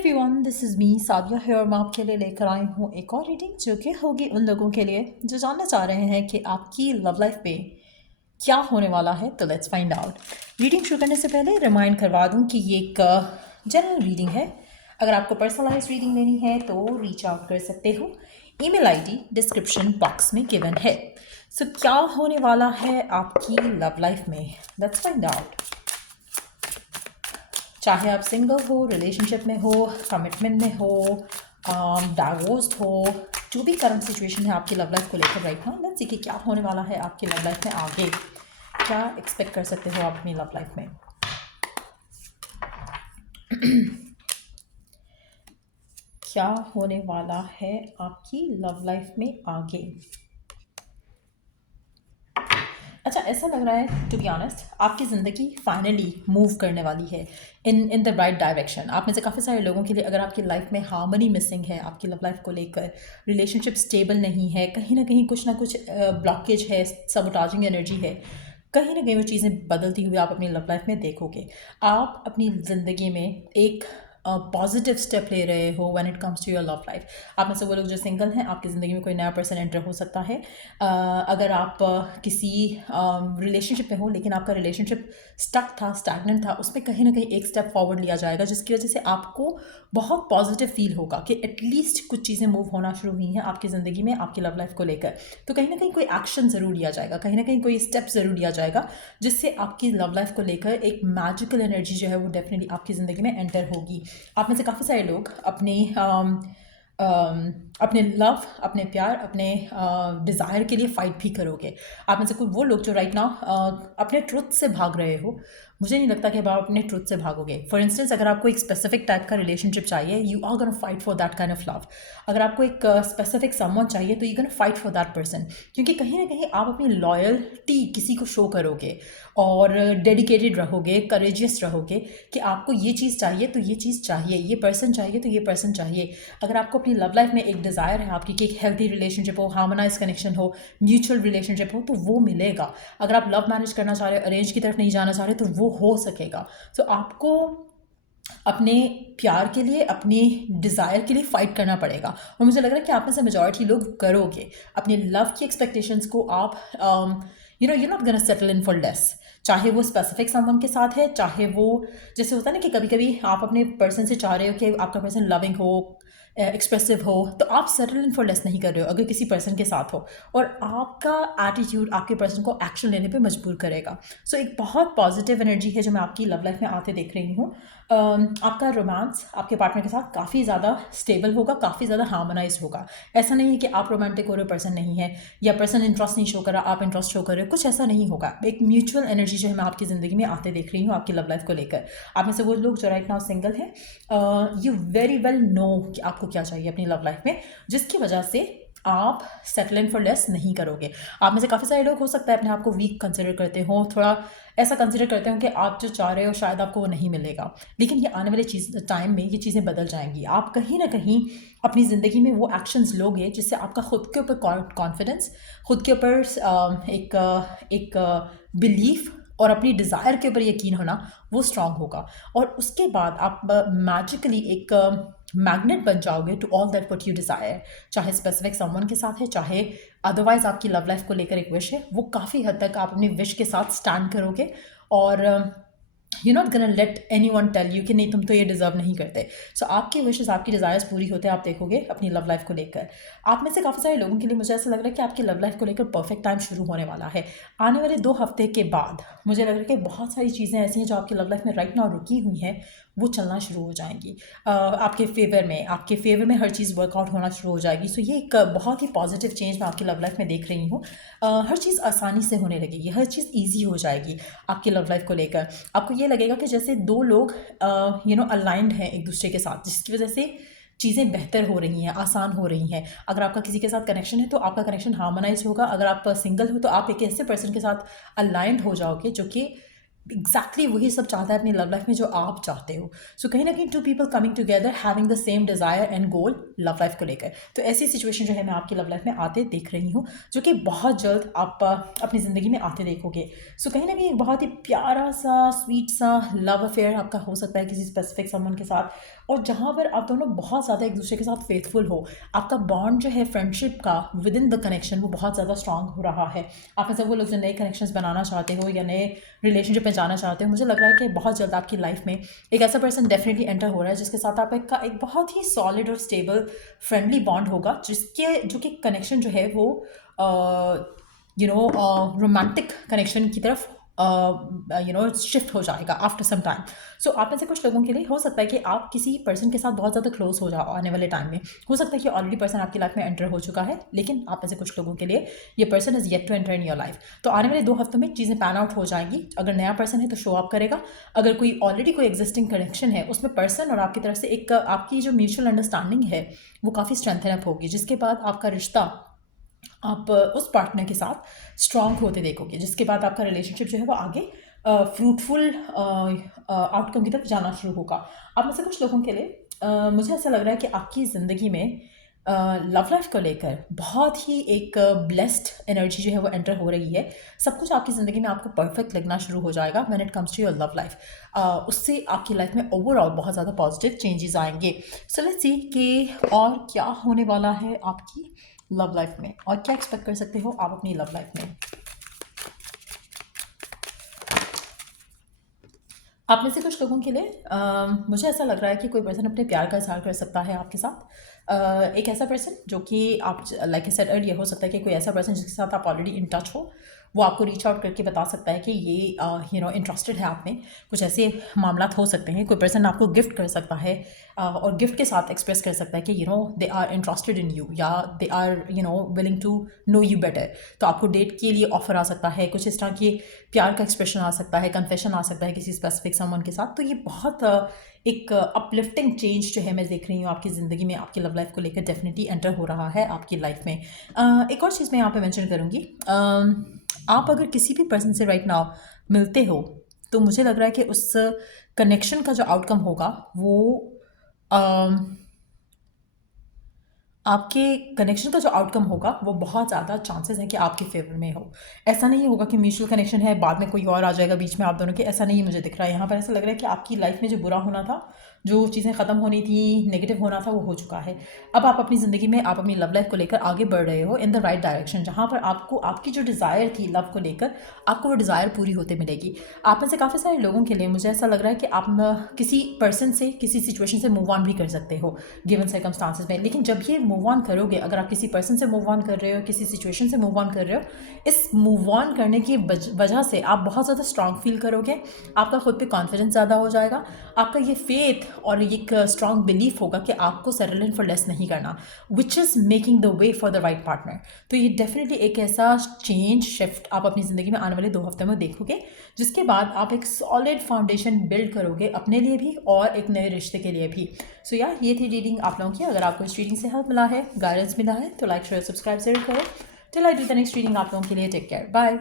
Everyone, this is me Sadia है और मैं आपके लिए लेकर आई हूँ एक और रीडिंग जो कि होगी उन लोगों के लिए जो जानना चाह रहे हैं कि आपकी लव लाइफ में क्या होने वाला है। तो लेट्स फाइंड आउट। रीडिंग शुरू करने से पहले रिमाइंड करवा दूँ कि ये एक जनरल रीडिंग है। अगर आपको पर्सनलाइज रीडिंग लेनी है तो रीच आउट कर सकते हो। ईमेल आईडी डिस्क्रिप्शन बॉक्स में गिवन है। सो क्या होने वाला है आपकी लव लाइफ में, लेट्स फाइंड आउट। चाहे आप सिंगल हो, रिलेशनशिप में हो, कमिटमेंट में हो, डाइवोर्स्ड हो, जो भी करंट सिचुएशन है आपकी लव लाइफ को लेकर राइट नाउ, लेट्स सी कि क्या होने वाला है आपकी लव लाइफ में आगे। क्या एक्सपेक्ट कर सकते हो आप अपनी लव लाइफ में। क्या होने वाला है आपकी लव लाइफ में आगे। अच्छा, ऐसा लग रहा है टू बी ऑनेस्ट आपकी ज़िंदगी फाइनली मूव करने वाली है इन द राइट डायरेक्शन। आप में से काफ़ी सारे लोगों के लिए अगर आपकी लाइफ में हार्मनी मिसिंग है, आपकी लव लाइफ को लेकर रिलेशनशिप स्टेबल नहीं है, कहीं ना कुछ ब्लॉकेज है, सबोटाजिंग एनर्जी है, कहीं ना कहीं वो चीज़ें बदलती हुई आप अपनी लव लाइफ में देखोगे। आप अपनी ज़िंदगी में एक पॉजिटिव स्टेप ले रहे हो when it comes to your love life. आप में से वो लोग जो सिंगल हैं, आपकी ज़िंदगी में कोई नया पर्सन एंटर हो सकता है। अगर आप किसी रिलेशनशिप में हो लेकिन आपका रिलेशनशिप स्टक था, स्टैग्नेंट था, उसमें कहीं ना कहीं एक स्टेप फॉरवर्ड लिया जाएगा जिसकी वजह से आपको बहुत पॉजिटिव फील होगा कि एटलीस्ट कुछ चीज़ें मूव होना शुरू हुई हैं आपकी ज़िंदगी में आपकी लव लाइफ को लेकर। तो कहीं ना कहीं कोई एक्शन ज़रूर लिया जाएगा, कहीं ना कहीं कोई स्टेप ज़रूर लिया जाएगा जिससे आपकी लव लाइफ को लेकर एक मैजिकल एनर्जी जो है वो डेफिनेटली आपकी ज़िंदगी में एंटर होगी। आप में से काफ़ी सारे लोग अपने लव, अपने प्यार, अपने डिज़ायर के लिए फ़ाइट भी करोगे। आप में से कोई वो लोग जो राइट नाउ अपने ट्रुथ से भाग रहे हो, मुझे नहीं लगता कि अब आप अपने ट्रुथ से भागोगे। फॉर इंस्टेंस, अगर आपको एक स्पेसिफिक टाइप का रिलेशनशिप चाहिए, you are gonna fight for that kind of love. अगर आपको एक स्पेसिफिक समवन चाहिए तो you gonna fight for that person, क्योंकि कहीं ना कहीं आप अपनी लॉयल्टी किसी को शो करोगे और डेडिकेटेड रहोगे, करेजियस रहोगे कि आपको ये चीज़ चाहिए तो ये चीज़ चाहिए, ये पर्सन चाहिए तो ये पर्सन चाहिए। अगर आपको अपनी लव लाइफ में एक डिज़ायर है आपकी कि एक हेल्थी रिलेशनशिप हो, हार्मोनाइज कनेक्शन हो, म्यूचुअल रिलेशनशिप हो, तो वो मिलेगा। अगर आप लव मैरिज करना चाह रहे हो, अरेंज की तरफ नहीं जाना चाह रहे, तो वो हो सकेगा। सो आपको अपने प्यार के लिए, अपनी डिज़ायर के लिए फ़ाइट करना पड़ेगा। और मुझे लग रहा है कि आप में से मेजॉरिटी लोग करोगे। अपने लव की एक्सपेक्टेशंस को आप you not gonna settle in for less. चाहे वो स्पेसिफिक समवन के साथ है, चाहे वो जैसे होता है ना कि कभी कभी आप अपने पर्सन से चाह रहे हो कि आपका पर्सन लविंग हो, एक्सप्रेसिव हो, तो आप सेटल इन फॉर लेस नहीं कर रहे हो अगर किसी पर्सन के साथ हो, और आपका एटीट्यूड आपके पर्सन को एक्शन लेने पे मजबूर करेगा। सो एक बहुत पॉजिटिव एनर्जी है जो मैं आपकी लव लाइफ में आते देख रही हूँ। आपका रोमांस आपके पार्टनर के साथ काफ़ी ज़्यादा स्टेबल होगा, काफ़ी ज़्यादा हार्मोनाइज होगा। ऐसा नहीं है कि आप रोमांटिक हो रहे हो, पर्सन नहीं है, या पर्सन इंटरेस्ट नहीं शो कर रहा, आप इंटरेस्ट शो कर रहे हो, कुछ ऐसा नहीं होगा। एक म्यूचुअल एनर्जी जो है मैं आपकी ज़िंदगी में आते देख रही हूँ आपकी लव लाइफ को लेकर। आप में से वो लोग जो राइट नाउ सिंगल हैं, यू वेरी वेल नो कि आपको क्या चाहिए अपनी लव लाइफ में, जिसकी वजह से आप सेटल इन फॉर लेस नहीं करोगे। आप में से काफ़ी सारे लोग हो सकता है अपने आप को वीक कंसिडर करते हो, थोड़ा ऐसा कंसिडर करते हो कि आप जो चाह रहे हो शायद आपको वो नहीं मिलेगा, लेकिन ये आने वाले टाइम में ये चीज़ें बदल जाएंगी। आप कहीं ना कहीं अपनी ज़िंदगी में वो एक्शंस लोगे जिससे आपका खुद के ऊपर कॉन्फिडेंस, खुद के ऊपर एक बिलीफ और अपनी डिज़ायर के ऊपर यकीन होना वो स्ट्रांग होगा। और उसके बाद आप मैजिकली एक मैग्नेट बन जाओगे to all that what you desire. चाहे स्पेसिफिक समवन के साथ है, चाहे अदरवाइज आपकी लव लाइफ को लेकर एक विश है, वो काफ़ी हद तक आप अपनी विश के साथ स्टैंड करोगे और you not gonna let anyone tell you कि नहीं तुम तो ये डिज़र्व नहीं करते। सो आपकी विशेस, आपकी डिज़ायर्स पूरी होते हैं आप देखोगे अपनी लव लाइफ को लेकर। आप में से काफ़ी सारे लोगों के लिए मुझे ऐसा लग रहा है कि आपकी लव लाइफ को लेकर परफेक्ट टाइम शुरू होने वाला है। आने वाले 2 हफ्ते के बाद मुझे लग रहा है कि बहुत सारी चीज़ें ऐसी हैं जो आपकी लव लाइफ में राइट नाउ रुकी हुई हैं, वो चलना शुरू हो जाएंगी आपके फेवर में हर चीज़ वर्कआउट होना शुरू हो जाएगी। सो ये एक बहुत ही पॉजिटिव चेंज मैं आपकी लव लाइफ में देख रही हूँ। हर चीज़ आसानी से होने लगेगी, हर चीज़ ईजी हो जाएगी आपकी लव लाइफ को लेकर। आपको ये लगेगा कि जैसे 2 लोग अलाइंड हैं एक दूसरे के साथ, जिसकी वजह से चीज़ें बेहतर हो रही हैं, आसान हो रही हैं। अगर आपका किसी के साथ कनेक्शन है तो आपका कनेक्शन हार्मोनाइज होगा। अगर आप सिंगल हो तो आप एक ऐसे पर्सन के साथ अलाइंड हो जाओगे जो कि एग्जैक्टली वही सब चाहता है अपनी लव लाइफ में जो आप चाहते हो। सो कहीं ना कहीं two people coming together having the same desire and goal love life को लेकर। तो ऐसी सिचुएशन जो है मैं आपकी लव लाइफ में आते देख रही हूँ, जो कि बहुत जल्द आप अपनी ज़िंदगी में आते देखोगे। सो कहीं ना कहीं एक बहुत ही प्यारा सा स्वीट सा लव अफेयर आपका हो सकता है किसी स्पेसिफिक समवन के साथ, और जहाँ पर आप दोनों बहुत ज़्यादा एक दूसरे के साथ फेथफुल हो। आपका बॉन्ड जो है फ्रेंडशिप का विद इन द कनेक्शन वो बहुत ज़्यादा स्ट्रांग हो रहा है। आप में से वो लोग जो नए कनेक्शंस बनाना चाहते हो या नए रिलेशनशिप में जाना चाहते हो, मुझे लग रहा है कि बहुत जल्द आपकी लाइफ में एक ऐसा पर्सन डेफिनेटली एंटर हो रहा है जिसके साथ आप एक बहुत ही सॉलिड और स्टेबल फ्रेंडली बॉन्ड होगा, जो कि कनेक्शन जो है वो रोमांटिक कनेक्शन की तरफ शिफ्ट हो जाएगा आफ्टर सम टाइम। सो आप में से कुछ लोगों के लिए हो सकता है कि आप किसी पर्सन के साथ बहुत ज़्यादा क्लोज हो जाओ आने वाले टाइम में। हो सकता है कि ऑलरेडी पर्सन आपकी लाइफ में एंटर हो चुका है, लेकिन आप में से कुछ लोगों के लिए ये person is yet to enter in your life. तो आने वाले 2 हफ्तों में चीज़ें पैन आउट हो जाएंगी। अगर नया पर्सन है तो शो अप करेगा, अगर कोई ऑलरेडी कोई एग्जिस्टिंग कनेक्शन है उसमें पर्सन और आपकी तरफ से एक आपकी जो म्यूचुअल अंडरस्टैंडिंग है वो काफ़ी स्ट्रेंथन अप होगी, जिसके बाद आपका रिश्ता आप उस पार्टनर के साथ स्ट्रांग होते देखोगे, जिसके बाद आपका रिलेशनशिप जो है वो आगे फ्रूटफुल आउटकम की तरफ जाना शुरू होगा। आप में से कुछ लोगों के लिए मुझे ऐसा लग रहा है कि आपकी ज़िंदगी में लव लाइफ को लेकर बहुत ही एक ब्लेस्ड एनर्जी जो है वो एंटर हो रही है। सब कुछ आपकी ज़िंदगी में आपको परफेक्ट लगना शुरू हो जाएगा when it comes to your love life. उससे आपकी लाइफ में ओवरऑल बहुत ज़्यादा पॉजिटिव चेंजेस आएंगे। सो लेट्स सी कि और क्या होने वाला है आपकी लव लाइफ में, और क्या एक्सपेक्ट कर सकते हो आप अपनी लव लाइफ में। आप में से कुछ लोगों के लिए मुझे ऐसा लग रहा है कि कोई पर्सन अपने प्यार का इजहार कर सकता है आपके साथ। एक ऐसा पर्सन जो कि आप लाइक आई सेड अर्लियर, हो सकता है कि कोई ऐसा पर्सन जिसके साथ आप ऑलरेडी इन टच हो, वो आपको रीच आउट करके बता सकता है कि ये इंटरेस्टेड है आप में। कुछ ऐसे मामलात हो सकते हैं। कोई पर्सन आपको गिफ्ट कर सकता है और गिफ्ट के साथ एक्सप्रेस कर सकता है कि they are interested in you, या they are willing to know you better. तो आपको डेट के लिए ऑफर आ सकता है, कुछ इस तरह के प्यार का एक्सप्रेशन आ सकता है, कन्फेशन आ सकता है किसी स्पेसिफिक समवन के साथ। तो ये बहुत एक अपलिफ्टिंग चेंज जो है मैं देख रही हूँ आपकी ज़िंदगी में, आपकी लव लाइफ को लेकर डेफिनेटली एंटर हो रहा है आपकी लाइफ में। एक और चीज़ मैं यहाँ पे मेंशन करूँगी, आप अगर किसी भी पर्सन से राइट नाउ मिलते हो तो मुझे लग रहा है कि उस कनेक्शन का जो आउटकम होगा वो आपके कनेक्शन का जो आउटकम होगा वो बहुत ज़्यादा चांसेस हैं कि आपके फेवर में हो। ऐसा नहीं होगा कि म्यूचुअल कनेक्शन है बाद में कोई और आ जाएगा बीच में आप दोनों के, ऐसा नहीं मुझे दिख रहा है यहाँ पर। ऐसा लग रहा है कि आपकी लाइफ में जो बुरा होना था, जो चीज़ें ख़त्म होनी थी, नेगेटिव होना था, वो हो चुका है। अब आप अपनी ज़िंदगी में आप अपनी लव लाइफ को लेकर आगे बढ़ रहे हो इन द राइट डायरेक्शन, जहाँ पर आपको आपकी जो डिज़ायर थी लव को लेकर, आपको वो डिज़ायर पूरी होते मिलेगी। आप में से काफ़ी सारे लोगों के लिए मुझे ऐसा लग रहा है कि आप किसी पर्सन से, किसी सिचुएशन से मूव ऑन भी कर सकते हो गिवन सर्कमस्टांसेस में। लेकिन जब ये मूव ऑन करोगे, अगर आप किसी पर्सन से मूव ऑन कर रहे हो, किसी सिचुएशन से मूव ऑन कर रहे हो, इस मूव ऑन करने की वजह से आप बहुत ज़्यादा स्ट्रांग फील करोगे, आपका खुद पे कॉन्फिडेंस ज़्यादा हो जाएगा, आपका ये फेथ और एक स्ट्रांग बिलीफ होगा कि आपको सेटल इन फॉर लेस नहीं करना, which is making the way for the right partner. तो ये डेफिनेटली एक ऐसा चेंज शिफ्ट आप अपनी ज़िंदगी में आने वाले 2 हफ्ते में देखोगे, जिसके बाद आप एक सॉलिड फाउंडेशन बिल्ड करोगे अपने लिए भी और एक नए रिश्ते के लिए भी। सो यार, ये थी रीडिंग आप लोगों की। अगर आपको इस रीडिंग से हेल्प मिला है, गाइडेंस मिला है, तो लाइक शेयर सब्सक्राइब जरूर करें। Till I do the next reading आप लोगों के लिए टेक केयर, बाय।